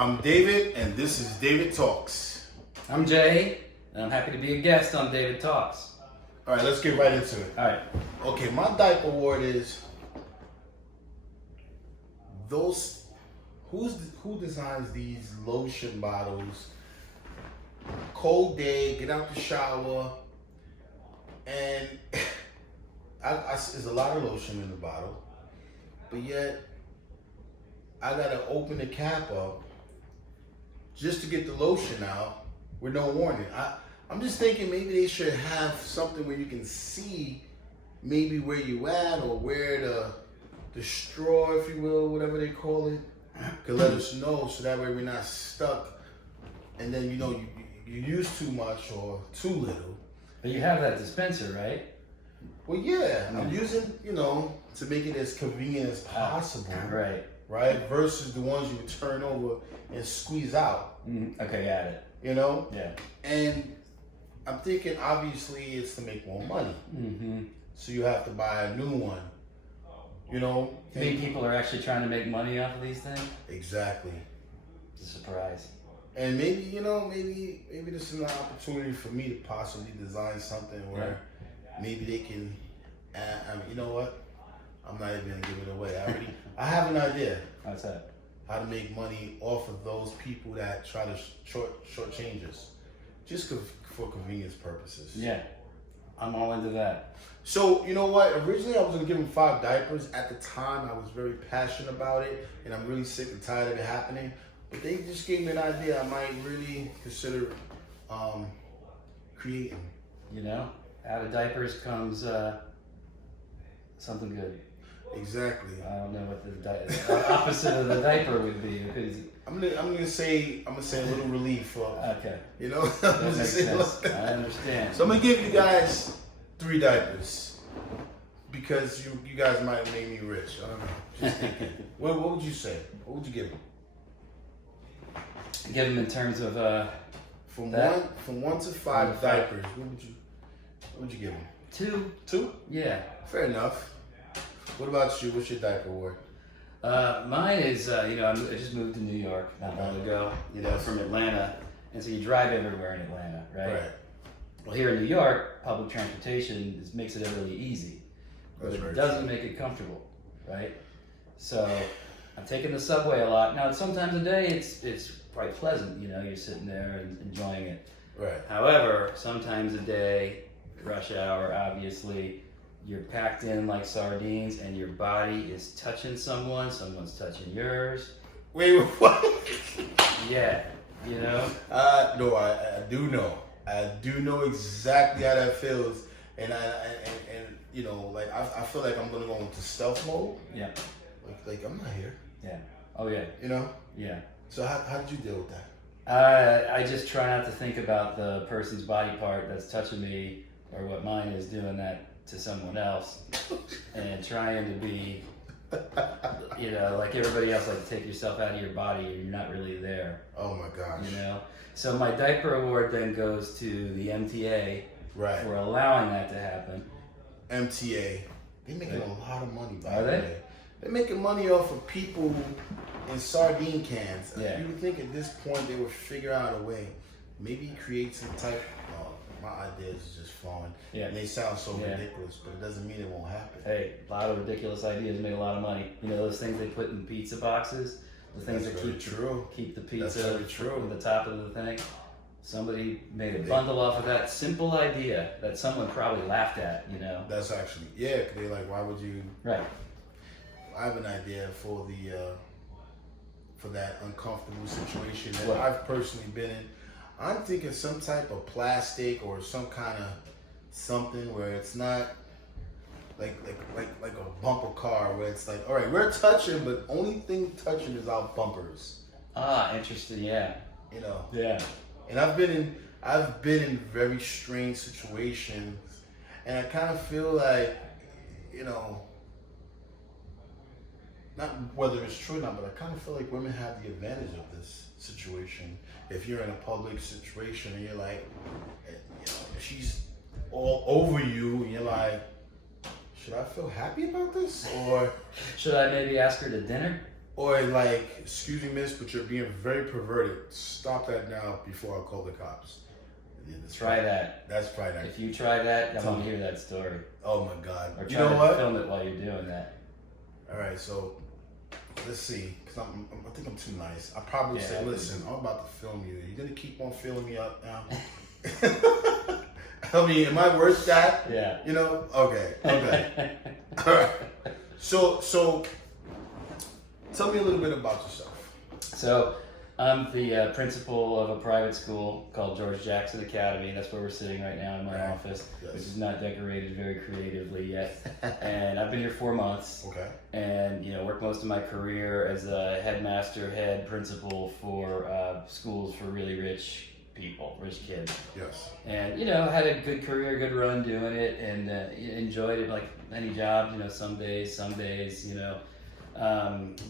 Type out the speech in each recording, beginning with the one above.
I'm David, and this is David Talks. I'm Jay, and I'm happy to be a guest on David Talks. All right, let's get right into it. All right. Okay, my diaper award is those. Who designs these lotion bottles? Cold day, get out the shower, and there's a lot of lotion in the bottle, but yet I gotta open the cap up just to get the lotion out with no warning. I'm just thinking maybe they should have something where you can see maybe where you at or where the straw, if you will, whatever they call it, could let us know so that way we're not stuck. And then you use too much or too little. But you have that dispenser, right? Well, yeah, I'm using to make it as convenient as possible. Right. Right? Versus the ones you would turn over and squeeze out. Okay, got it. Yeah. And I'm thinking obviously it's to make more money. Mm-hmm. So you have to buy a new one. You think people are actually trying to make money off of these things? Exactly. It's a surprise. And maybe, maybe this is an opportunity for me to possibly design something where maybe they can, you know what? I'm not even gonna give it away. I have an idea. What's that? How to make money off of those people that try to shortchange us, just for convenience purposes. Yeah, I'm all into that. So you know what? Originally, I was gonna give them 5 diapers. At the time, I was very passionate about it, and I'm really sick and tired of it happening. But they just gave me an idea. I might really consider creating. Out of diapers comes something good. Exactly. I don't know what the opposite of the diaper would be. I'm gonna say a little relief. Okay. That makes sense. I understand. So I'm gonna give you guys 3 diapers because you guys might make me rich. I don't know. Just thinking. What would you say? What would you give them? Give them in terms of from that? from 1 to 5 diapers. What would you give them? 2. 2? Yeah. Fair enough. What about you? What's your diaper award? Mine is, I just moved to New York not long ago, from Atlanta. And so you drive everywhere in Atlanta, right? Well, here in New York, public transportation makes it really easy. But it doesn't make it comfortable, right? So I'm taking the subway a lot. Now, sometimes a day it's quite pleasant, you're sitting there and enjoying it. Right. However, sometimes a day, rush hour, obviously, you're packed in like sardines and your body is touching someone's touching yours. Wait, what? Yeah, No, I do know. I do know exactly how that feels, and I feel like I'm gonna go into stealth mode. Yeah. Like I'm not here. Yeah. Oh yeah. Yeah. So how did you deal with that? I just try not to think about the person's body part that's touching me or what mine is doing that to someone else, and trying to be, like everybody else, like take yourself out of your body and you're not really there. Oh my gosh. So my diaper award then goes to the MTA for allowing that to happen. MTA, they're making a lot of money by the way. They're making money off of people in sardine cans. Yeah. You would think at this point they would figure out a way, maybe create some type. My ideas are just flowing. Yeah. And they sound so ridiculous, but it doesn't mean it won't happen. Hey, a lot of ridiculous ideas make a lot of money. Those things they put in pizza boxes, the things That's that keep the pizza on the top of the thing. Somebody made a bundle off of that simple idea that someone probably laughed at, That's actually, because they're like, why would you? Right. I have an idea for that uncomfortable situation that I've personally been in. I'm thinking some type of plastic or some kind of something where it's not like a bumper car where it's like, all right, we're touching, but only thing touching is our bumpers. Ah, interesting. Yeah. Yeah. And I've been in very strange situations, and I kind of feel like, not whether it's true or not, but I kind of feel like women have the advantage of this situation. If you're in a public situation and you're like, she's all over you, and you're like, should I feel happy about this? Or should I maybe ask her to dinner? or like, excuse me, miss, but you're being very perverted. Stop that now before I call the cops. Try that. That's probably not. If you try that, I want to hear that story. Oh my God. Or you try know to what? film it while you're doing that. All right, so let's see, because I think I'm too nice. I probably say, listen, I'm about to film you. You're gonna keep on filling me up now. I mean, am I worth that? Yeah. You know? Okay. All right. So tell me a little bit about yourself. So I'm the principal of a private school called George Jackson Academy. That's where we're sitting right now in my office, Yes. which is not decorated very creatively yet. And I've been here 4 months. Okay. And worked most of my career as a headmaster, head principal for schools for really rich people, rich kids. Yes. And had a good career, good run doing it, and enjoyed it like any job. Some days,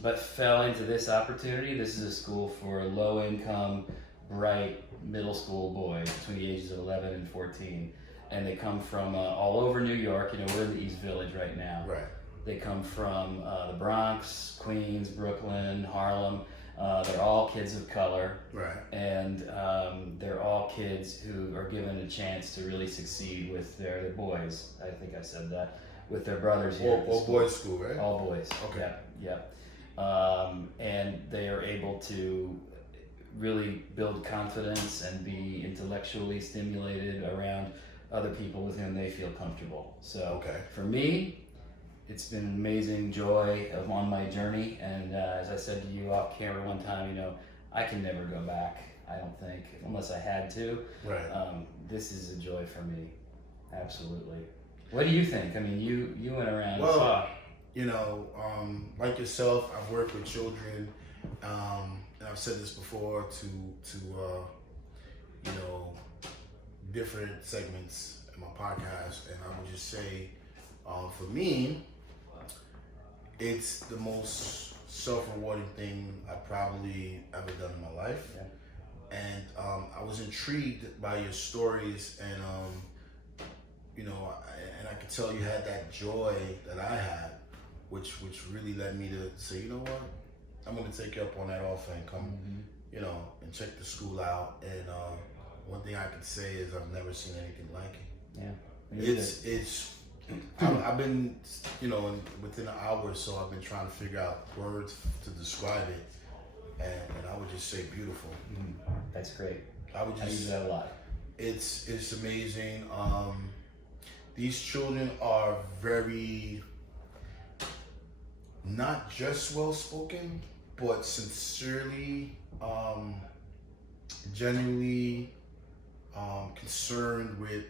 but fell into this opportunity. This is a school for low-income, bright middle school boys between the ages of 11 and 14, and they come from all over New York. We're in the East Village right now. Right. They come from the Bronx, Queens, Brooklyn, Harlem. They're all kids of color. Right. And they're all kids who are given a chance to really succeed with their boys. I think I said that. With their brothers here. All boys school, right? All boys. Okay. Yeah. And they are able to really build confidence and be intellectually stimulated around other people with whom they feel comfortable. So for me, it's been an amazing joy on my journey. And as I said to you off camera one time, I can never go back, I don't think, unless I had to. Right. This is a joy for me. Absolutely. What do you think? I mean, you went around and saw. Like yourself, I've worked with children, and I've said this before to different segments in my podcast, and I would just say, for me, it's the most self-rewarding thing I've probably ever done in my life. Yeah. And I was intrigued by your stories, and and I could tell you had that joy that I had, which really led me to say, you know what, I'm going to take you up on that offer and come, and check the school out. And one thing I can say is I've never seen anything like it. Yeah. It's. I've been, within an hour or so, I've been trying to figure out words to describe it, and I would just say beautiful. That's great. I use that a lot. It's amazing. These children are very, not just well spoken, but sincerely, genuinely concerned with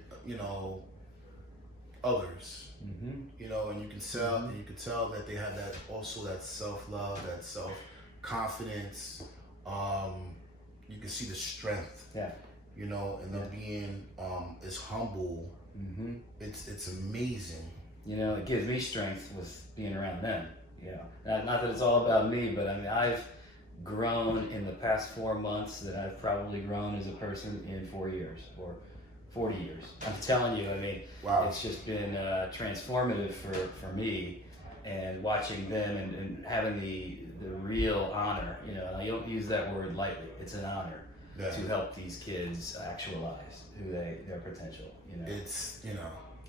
others. And you can tell that they have that self-love, that self-confidence. You can see the strength. Yeah. And them being as humble. It's amazing. It gives me strength with being around them. Not that it's all about me, but I mean, I've grown in the past 4 months that I've probably grown as a person in 4 years or 40 years. I'm telling you, I mean, wow. It's just been transformative for me, and watching them and having the real honor, and I don't use that word lightly. It's an honor to help these kids actualize their potential, It's, And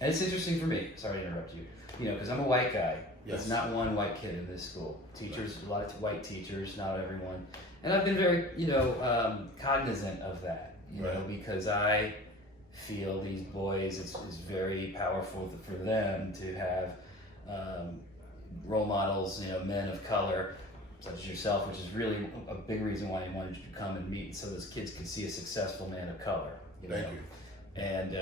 it's interesting for me, sorry to interrupt you, because I'm a white guy. There's not one white kid in this school. Teachers, a lot of white teachers, not everyone. And I've been very, cognizant of that, because I feel these boys, it's very powerful for them to have role models, men of color, such as yourself, which is really a big reason why I wanted you to come and meet, so those kids could see a successful man of color. Thank you. And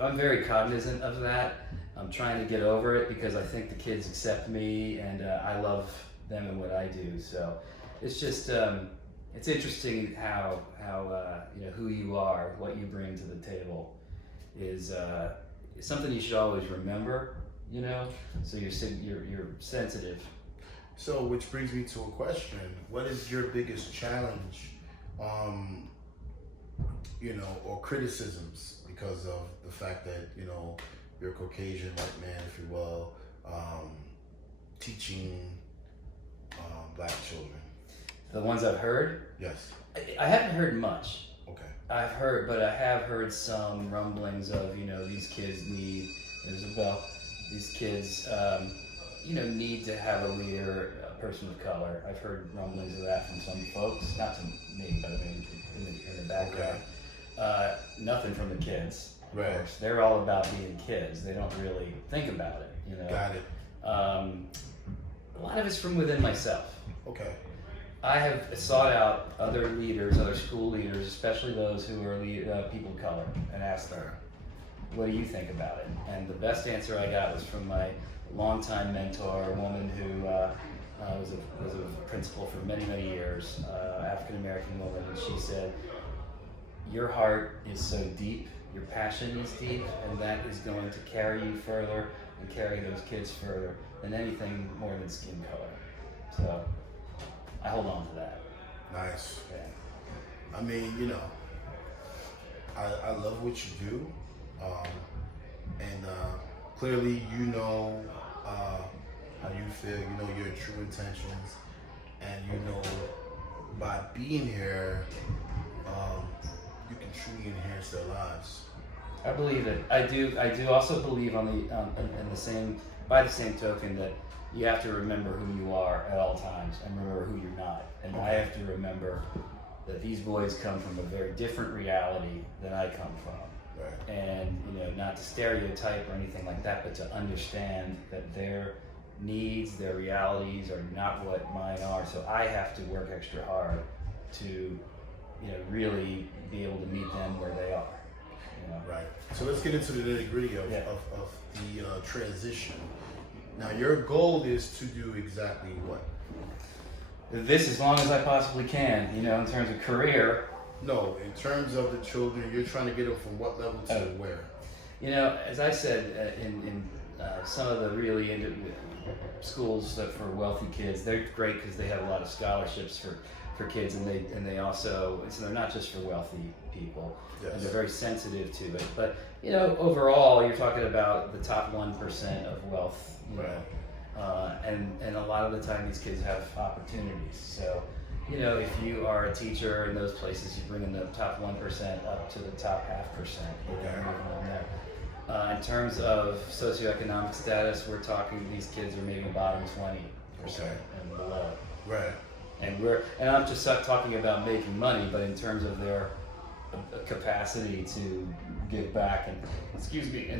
I'm very cognizant of that. I'm trying to get over it because I think the kids accept me, and I love them and what I do. So it's just it's interesting how who you are, what you bring to the table, is something you should always remember. So you're sensitive. So, which brings me to a question: what is your biggest challenge, or criticisms because of the fact that you're a Caucasian white man, if you will, teaching black children? The ones I've heard, Yes. I haven't heard much. Okay. I've heard, but I have heard some rumblings of, these kids need, Isabel, these kids, need to have a leader, a person of color. I've heard rumblings of that from some folks, not to me, but I mean, in the background. Nothing from the kids. Of Right. course. They're all about being kids. They don't really think about it, Got it. A lot of it's from within myself. Okay. I have sought out other leaders, other school leaders, especially those who are people of color, and asked them, what do you think about it? And the best answer I got was from my longtime mentor, a woman who was a principal for many, many years, African-American woman, and she said, your heart is so deep, your passion is deep, and that is going to carry you further and carry those kids further than anything more than skin color. So I hold on to that. Nice. Yeah. I mean, I love what you do, and clearly you know how you feel. You know your true intentions, and by being here, you can truly enhance their lives. I believe it. I do also believe by the same token that you have to remember who you are at all times and remember who you're not. And I have to remember that these boys come from a very different reality than I come from. Right. And, not to stereotype or anything like that, but to understand that their needs, their realities are not what mine are. So I have to work extra hard to, really be able to meet them where they are. Right. So let's get into the nitty-gritty of the transition. Now, your goal is to do exactly what? This as long as I possibly can, in terms of career. No, in terms of the children, you're trying to get them from what level to where? As I said, in some of the really schools that for wealthy kids, they're great because they have a lot of scholarships for kids, and they also, so they're not just for wealthy people. Yes. And they're very sensitive to it. But overall, you're talking about the top 1% of wealth. Right. And a lot of the time these kids have opportunities. So, if you are a teacher in those places, you bring in the top 1% up to the top 0.5%. In terms of socioeconomic status, we're talking these kids are maybe bottom 20% and below. Right. And I'm just not talking about making money, but in terms of their capacity to give back and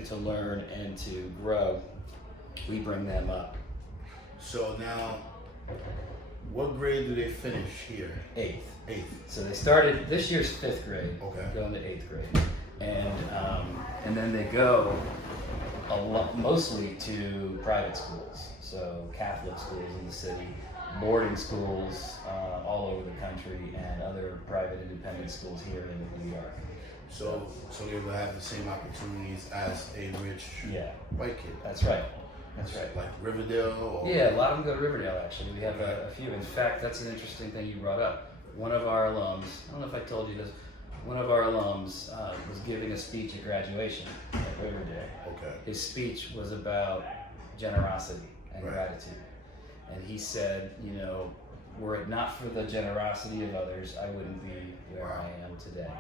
to learn and to grow, we bring them up. So now, what grade do they finish here? Eighth. Eighth. So they started this year's 5th grade, going to 8th grade, and then they go mostly to private schools, so Catholic schools in the city, boarding schools all over the country, and other private independent schools here in New York. So they will have the same opportunities as a rich white kid. That's right. That's right. Like Riverdale? Or... Yeah, a lot of them go to Riverdale, actually. We have a few. In fact, that's an interesting thing you brought up. One of our alums, I don't know if I told you this, one of our alums was giving a speech at graduation at Riverdale. Okay. His speech was about generosity and gratitude. And he said, were it not for the generosity of others, I wouldn't be where I am today.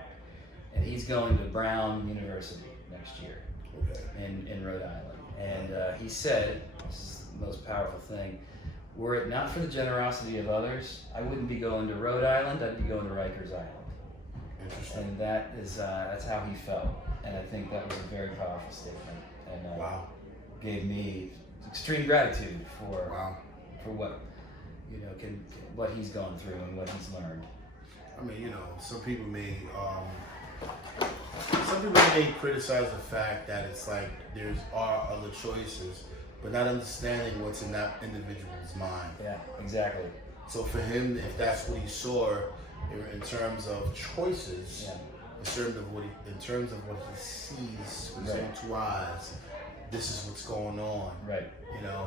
And he's going to Brown University next year in Rhode Island. And he said, this is the most powerful thing, were it not for the generosity of others, I wouldn't be going to Rhode Island, I'd be going to Rikers Island. Interesting. And that's how he felt. And I think that was a very powerful statement. And gave me extreme gratitude for what, what he's gone through and what he's learned. I mean, some people may criticize the fact that it's like there's other choices, but not understanding what's in that individual's mind. Yeah, exactly. So for him, if that's what he saw in terms of choices, in terms of what he sees with his own 2 eyes, this is what's going on. Right.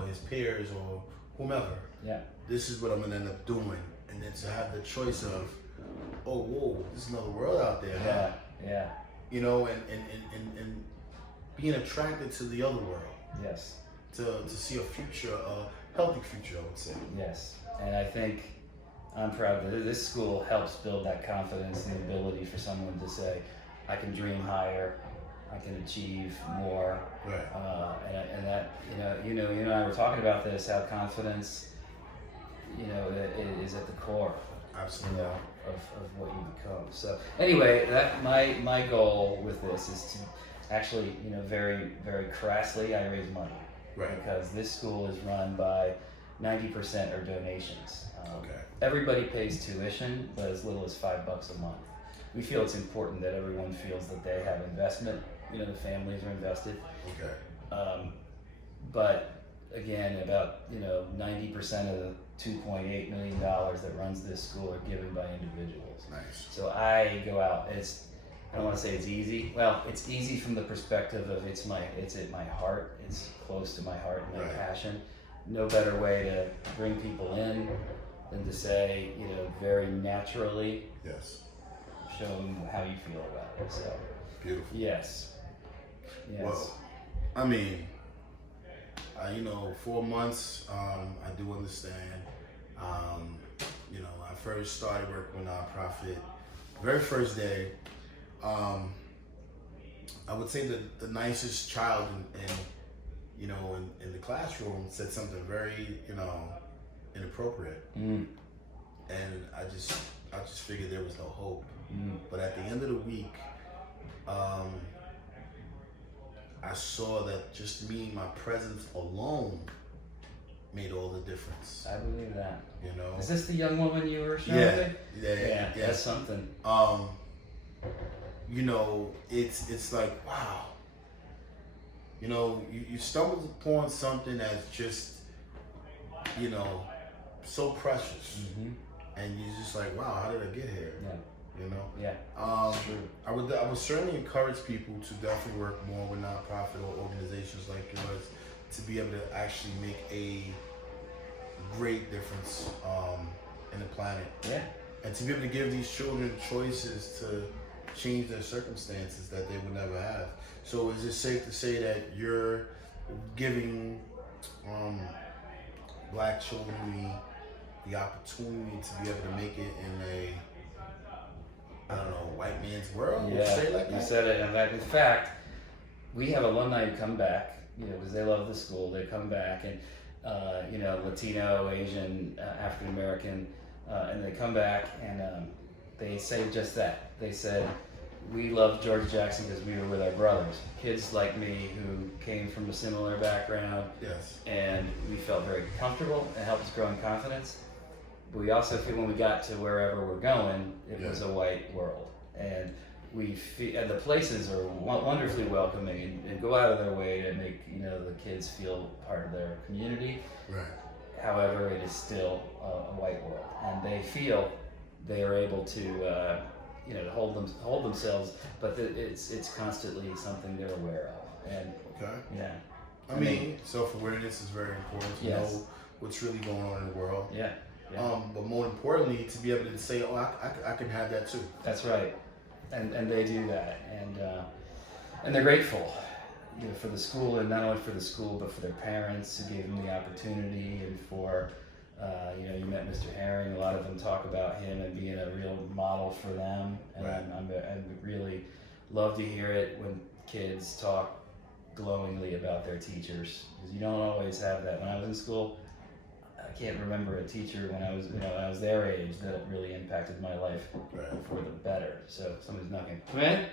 His peers or whomever. Yeah. This is what I'm gonna end up doing, and then to have the choice of, oh, whoa, there's another world out there. Yeah. Yeah. And being attracted to the other world. Yes. To see a future, a healthy future, I would say. Yes. And I think I'm proud that this school helps build that confidence and the ability for someone to say, I can dream higher, I can achieve more. Right. And that, you and I were talking about this, how confidence, is at the core, Absolutely. of what you become. So anyway, that my goal with this is to actually, very, very crassly, I raise money. Right. Because this school is run by 90% are donations. Okay. Everybody pays tuition, but as little as $5 a month. We feel it's important that everyone feels that they have investment. The families are invested. Okay. But again, about 90% of the $2.8 million that runs this school are given by individuals. Nice. So I go out. I don't want to say it's easy. Well, it's easy from the perspective of it's at my heart. It's close to my heart and my Right. passion. No better way to bring people in than to say, very naturally Yes. show them how you feel about it. So Beautiful. yes. Well, I mean, 4 months, I do understand. I first started working with nonprofit, very first day. I would say that the nicest child in the classroom said something very, inappropriate. Mm. And I just figured there was no hope. Mm. But at the end of the week, I saw that just me, my presence alone, made all the difference. I believe that. Is this the young woman you were showing me? Yeah. That's something. It's like, wow. You stumbled upon something that's just, so precious. Mm-hmm. And you're just like, wow, how did I get here? Yeah. Yeah. True. I would certainly encourage people to definitely work more with nonprofit or organizations like yours to be able to actually make a great difference in the planet. Yeah. And to be able to give these children choices to change their circumstances that they would never have. So is it safe to say that you're giving Black children the opportunity to be able to make it in a, white man's world? Would you say it like that? You said it. In fact, we have alumni who come back, because they love the school. They come back and, Latino, Asian, African American, and they come back and they say just that. They said, we love George Jackson because we were with our brothers. Kids like me who came from a similar background. Yes. And we felt very comfortable and helped us grow in confidence. But we also feel when we got to wherever we're going, it was a white world. And and the places are wonderfully welcoming and go out of their way to make the kids feel part of their community. Right. However, it is still a white world, and they feel they are able to hold themselves, but it's constantly something they're aware of. And Okay. yeah, I mean, self-awareness is very important to know what's really going on in the world. Yeah. But more importantly, to be able to say, oh, I can have that too. That's right, and they do that, and they're grateful, for the school, and not only for the school, but for their parents who gave them the opportunity, and for, you met Mr. Herring. A lot of them talk about him and being a real model for them, and Right. I really love to hear it when kids talk glowingly about their teachers, because you don't always have that. When I was in school, I can't remember a teacher when I was their age that really impacted my life for the better. So somebody's knocking. Come in. Is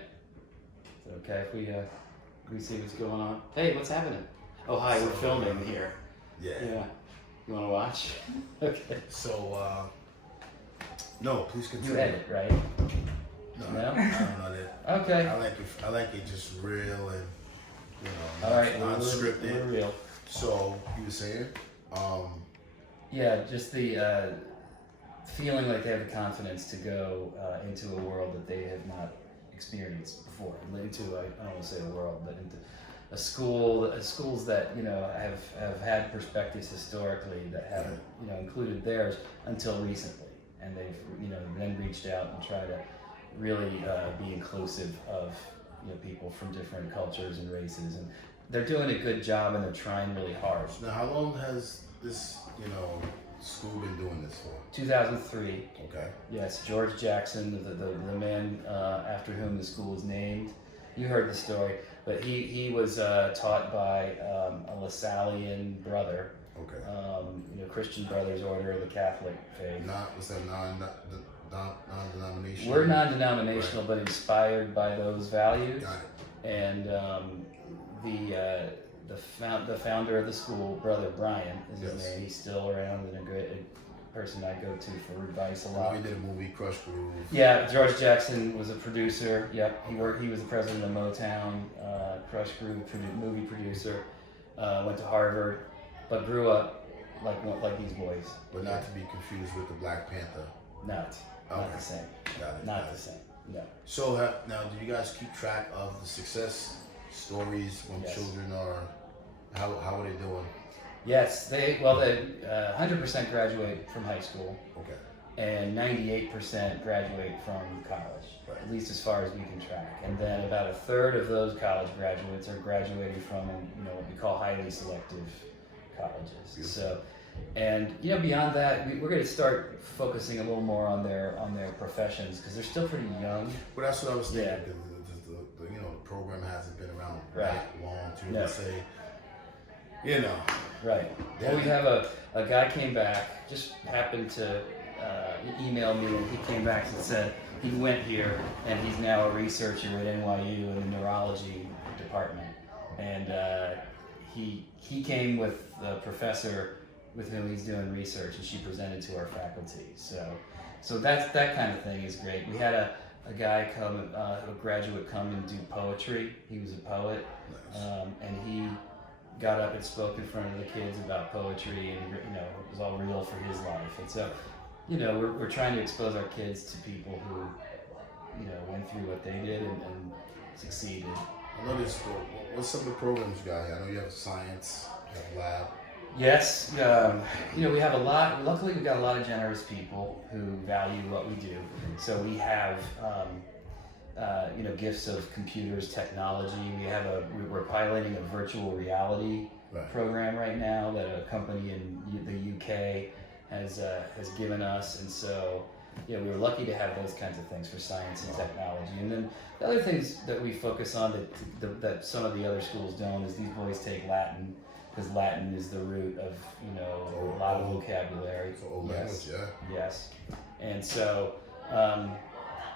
it okay if we see what's going on? Hey, what's happening? Oh, hi, we're filming here. Yeah. Yeah. You want to watch? Okay. So, no, please continue. You edit, right? No, No? I don't know that. Okay. I like it just real and All right. unscripted. We're real. So you were saying, Yeah, just the feeling like they have the confidence to go into a world that they have not experienced before. Into I don't want to say a world, but into schools that have had perspectives historically that haven't included theirs until recently, and they've then reached out and tried to really be inclusive of people from different cultures and races, and they're doing a good job and they're trying really hard. now how long has this school been doing this for? 2003. Okay. Yes, George Jackson, the man after whom the school is named. You heard the story, but he was taught by a Lasallian brother. Okay. Christian Brothers Order of the Catholic faith. Was that non-denominational? We're non-denominational, right, but inspired by those values. Got it. And the founder of the school, Brother Brian, is his name. He's still around and a great person I go to for advice a lot. He did a movie, Crush Groove. Yeah, George Jackson was a producer. Yep, he was the president of Motown, Crush Groove movie producer. Went to Harvard, but grew up like these boys. But not to be confused with the Black Panther. Not the same. Got it. Not the same. No. So now, do you guys keep track of the success stories when children are? How are they doing? Yes, they 100% graduate from high school. Okay. And 98% graduate from college, right, at least as far as we can track. And then about a third of those college graduates are graduating from what we call highly selective colleges. Beautiful. So, and beyond that, we're going to start focusing a little more on their professions because they're still pretty young. Well, that's what I was thinking. Yeah. The program hasn't been around right, that long to say. Right. Well, we have a guy came back, just happened to email me, and he came back and said he went here, and he's now a researcher at NYU in the neurology department. And he came with the professor with whom he's doing research, and she presented to our faculty. So that kind of thing is great. We had a guy come, a graduate come and do poetry. He was a poet, and he got up and spoke in front of the kids about poetry, and it was all real for his life. And so, we're trying to expose our kids to people who, went through what they did and succeeded. I noticed. What's some of the programs you got here? I know you have science, you have lab. Yes, we have a lot. Luckily, we've got a lot of generous people who value what we do. So we have, gifts of computers, technology. We're piloting a virtual reality program right now that a company in the UK has given us, and so we were lucky to have those kinds of things for science and technology. And then the other things that we focus on that some of the other schools don't is these boys take Latin, because Latin is the root of a lot of vocabulary. Old language, yeah. Yes, and so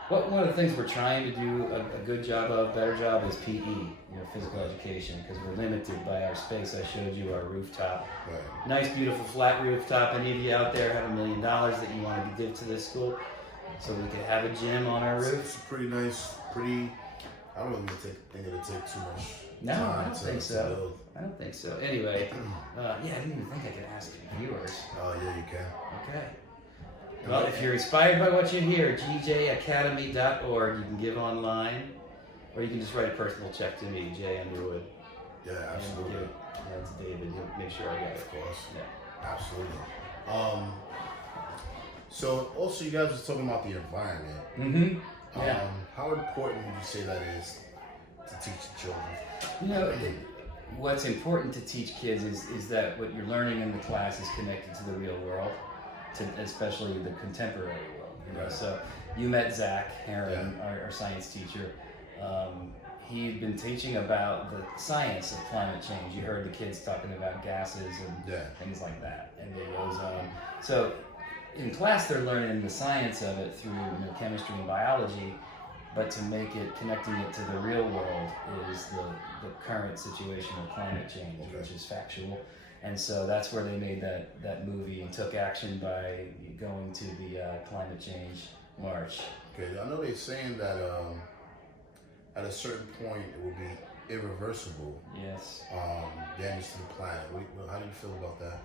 one of the things we're trying to do a good job of, better job, is PE, physical education, because we're limited by our space. I showed you our rooftop. Right. Nice, beautiful, flat rooftop. Any of you out there have $1 million that you want to give to this school, so we could have a gym on our roof? It's pretty nice, I don't really think it'll take too much No, time I don't think so. build. I don't think so. Anyway, I didn't even think I could ask viewers. Oh, yeah, you can. Okay. Well, if you're inspired by what you hear, gjacademy.org, you can give online, or you can just write a personal check to me, Jay Underwood. Yeah, absolutely. Yeah, it's David. He'll make sure I get it. Of course. Yeah. Absolutely. So also you guys were talking about the environment. Mm-hmm. Yeah. How important would you say that is to teach the children? What's important to teach kids is that what you're learning in the class is connected to the real world, especially the contemporary world. Right. So you met Zach Heron, our science teacher. He'd been teaching about the science of climate change. You heard the kids talking about gases and things like that, and the ozone. So in class, they're learning the science of it through chemistry and biology, but to make it, connecting it to the real world is the current situation of climate change, which is factual. And so that's where they made that movie and took action by going to the climate change march. Okay, I know they're saying that at a certain point it will be irreversible. Yes. Damage to the planet. How do you feel about that?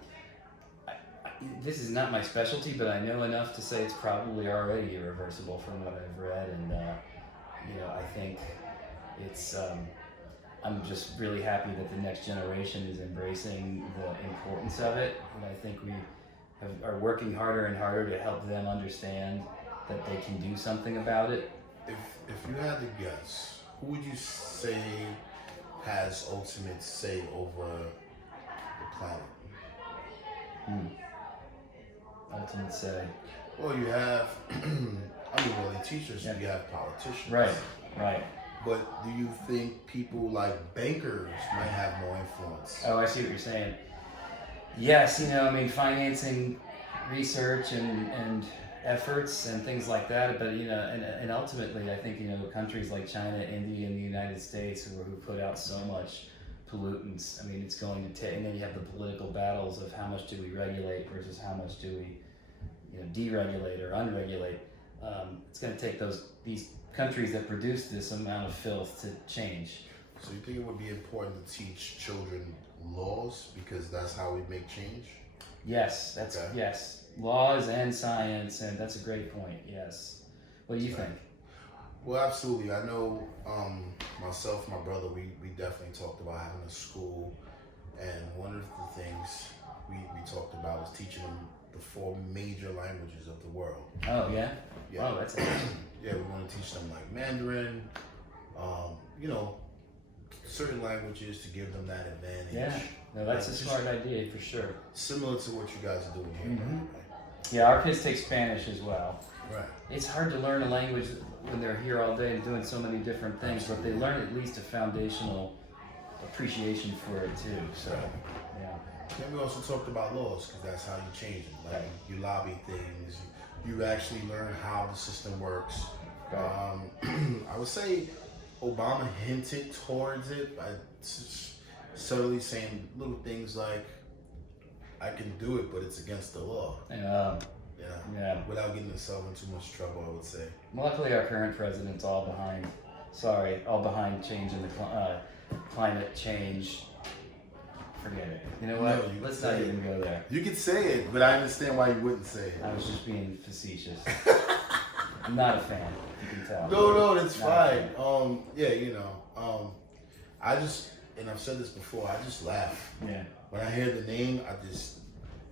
This is not my specialty, but I know enough to say it's probably already irreversible from what I've read, and I think it's. I'm just really happy that the next generation is embracing the importance of it, and I think we are working harder and harder to help them understand that they can do something about it. If you had to guess, who would you say has ultimate say over the planet? ultimate say. Well, you have, well, they teach us you have politicians. Right. But do you think people like bankers might have more influence? Oh, I see what you're saying. Yes, financing research and efforts and things like that. But and ultimately, I think countries like China, India, and the United States who put out so much pollutants. I mean, it's going to take, and then you have the political battles of how much do we regulate versus how much do we, deregulate or unregulate. It's going to take these countries that produce this amount of filth to change. So you think it would be important to teach children laws because that's how we make change? Yes, yes. Laws and science, and that's a great point. Yes. What do you think? Well, absolutely. I know myself, my brother, we definitely talked about having a school, and one of the things we talked about was teaching them the 4 major languages of the world. Oh, yeah? Yeah. Oh, that's interesting. Yeah, we want to teach them like Mandarin, certain languages to give them that advantage. Yeah, no, that's a smart idea for sure. Similar to what you guys are doing here. Mm-hmm. Right? Yeah, our kids take Spanish as well. Right. It's hard to learn a language when they're here all day and doing so many different things, but they learn at least a foundational appreciation for it too. So, yeah. Then we also talked about laws because that's how you change it. Like you lobby things, you actually learn how the system works. Right. I would say Obama hinted towards it by subtly saying little things like, "I can do it, but it's against the law." Yeah. Without getting himself in too much trouble, I would say. Luckily, our current president's all behind changing the climate change. Forget it. You know what? No, Let's not even go there. You could say it, but I understand why you wouldn't say it. I was just being facetious. I'm not a fan, if you can tell. No, that's fine. I just, and I've said this before, I just laugh. Yeah. When I hear the name,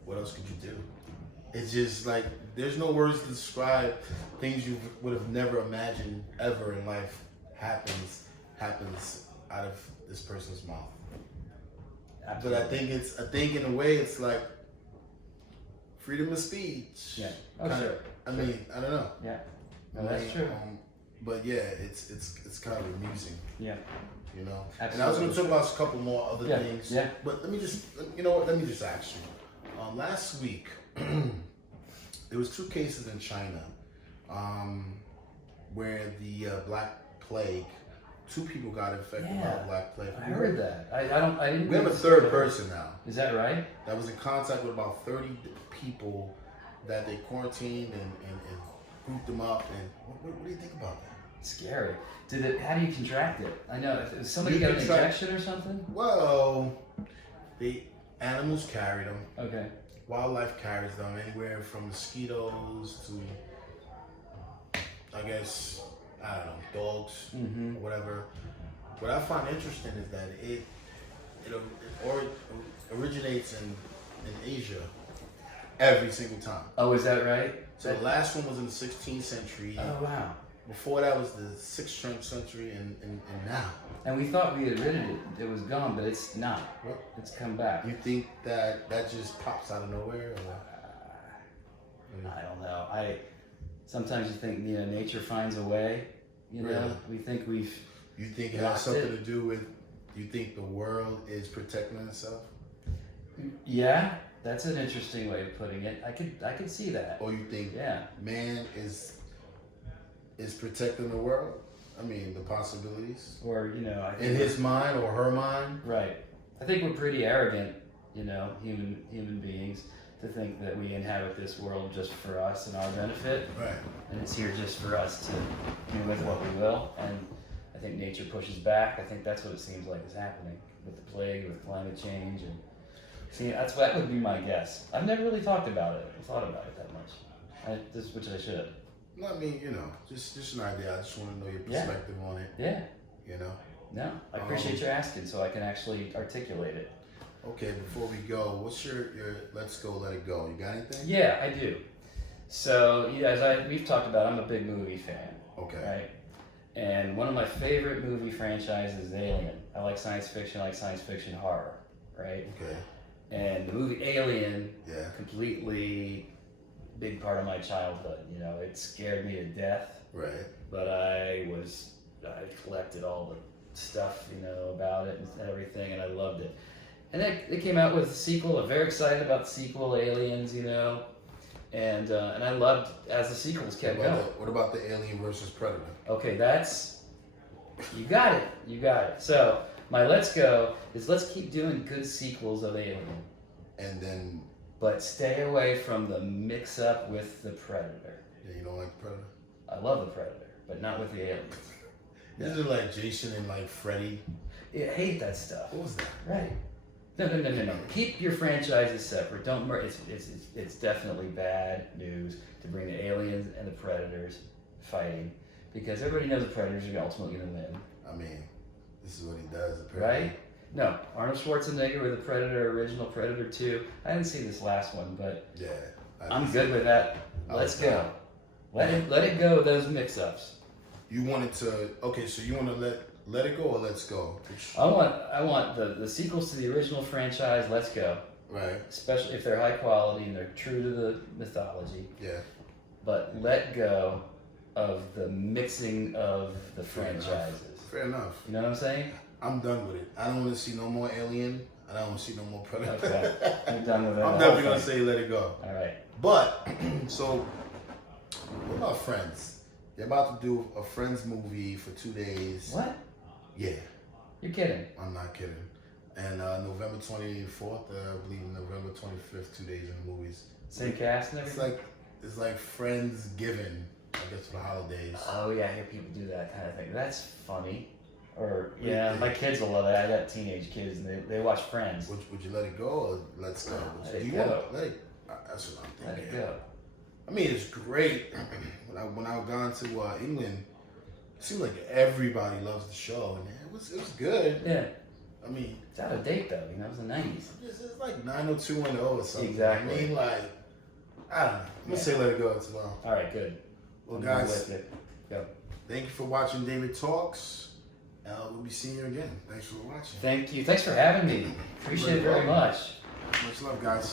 what else could you do? It's just like, there's no words to describe things you would have never imagined ever in life happens out of this person's mouth. Absolutely. But I think in a way it's like freedom of speech. Yeah. Oh, sure. I mean, I don't know. Yeah. No, that's true. But yeah, it's kind of amusing. Yeah. Absolutely. Absolutely. And I was going to talk about a couple more other things. Yeah. But let me just ask you. Last week, there was 2 cases in China where the Black Plague, 2 people got infected by the Black Plague. I heard that. I didn't. We have a 3rd person now. Is that right? That was in contact with about 30 people that they quarantined and grouped them up. And what do you think about that? Scary. How do you contract it? I know. If somebody got an injection or something? Well, the animals carried them. Okay. Wildlife carries them anywhere from mosquitoes to, I guess, I don't know, dogs or whatever. What I find interesting is that it originates in Asia every single time. Oh, is that right? So the last one was in the 16th century. Oh, wow. Before that was the 6th century and now. And we thought we had rid of it. It was gone, but it's not. What? It's come back. You think that just pops out of nowhere? Or? I don't know. Sometimes you think nature finds a way. Really? We think we've. You think it has something to do with? You think the world is protecting itself? Yeah, that's an interesting way of putting it. I could see that. Or you think man is protecting the world? I mean, the possibilities. Or I think in his mind or her mind. Right. I think we're pretty arrogant, human beings, to think that we inhabit this world just for us and our benefit. Right. And it's here just for us to do with what we will. And I think nature pushes back. I think that's what it seems like is happening with the plague, with climate change, and that would be my guess. I've never really talked about it, or thought about it that much. Which I should. No, I mean, just an idea. I just want to know your perspective on it. Yeah. No, I appreciate you asking, so I can actually articulate it. Okay, before we go, what's your Let's Go, Let It Go? You got anything? Yeah, I do. So, as we've talked about, I'm a big movie fan. Okay. Right? And one of my favorite movie franchises is Alien. I like science fiction, I like science fiction horror, right? Okay. And the movie Alien Yeah. completely big part of my childhood. You know, it scared me to death, Right. but I collected all the stuff, you know, about it and everything, and I loved it. And they came out with a sequel. I'm very excited about the sequel, Aliens, you know, and I loved as the sequels kept going. What about the Alien versus Predator? Okay, you got it. So my let's go is let's keep doing good sequels of Alien, And then, but stay away from the mix-up with the Predator. yeah, you don't like the Predator? I love the Predator, but not with the aliens. Isn't it like Jason and like Freddy? I hate that stuff. What was that? Right. No. Keep your franchises separate. Don't. It's definitely bad news to bring the aliens and the Predators fighting, because everybody knows the Predators are ultimately going to win. I mean, this is what he does, apparently. Right? No, Arnold Schwarzenegger with the Predator, original Predator 2. I didn't see this last one, but Yeah. I'm good with that. Let's go. Let it go with those mix-ups. You wanted to, okay, so you want to let it go or let's go? I want the sequels to the original franchise. Let's go. Right. Especially if they're high quality and they're true to the mythology. Yeah. But let go of the mixing of the franchises. Fair enough. You know what I'm saying? I'm done with it. I don't want to see no more Alien. I don't want to see no more Predator. Okay. I'm done with that. I'm definitely going to say let it go. All right. But, so, what about Friends? They're about to do a Friends movie for 2 days. What? Yeah. You're kidding. I'm not kidding. And November 24th, I believe November 25th, 2 days in the movies. Same cast and It's everything? like Friends giving, I guess, for the holidays. Oh, yeah, I hear people do that kind of thing. That's funny. Or, yeah, my kids will love it. I got teenage kids and they watch Friends. Would you let it go or let's go? Let it Do you go. want let it? That's what I'm Let thinking. it go. I mean, it's great. When I gone to England, it seemed like everybody loves the show, and it was good. Yeah. I mean, It's out of date, though. You know, it was the 90s. it's like 90210 or something. Exactly. I mean, like, I don't know. I'm gonna say let it go as well. All right, good. Well, I'm guys, with it. Go. thank you for watching David Talks. We'll be seeing you again. Thanks for watching. Thank you. Thanks for having me. Appreciate it very much. Much love, guys.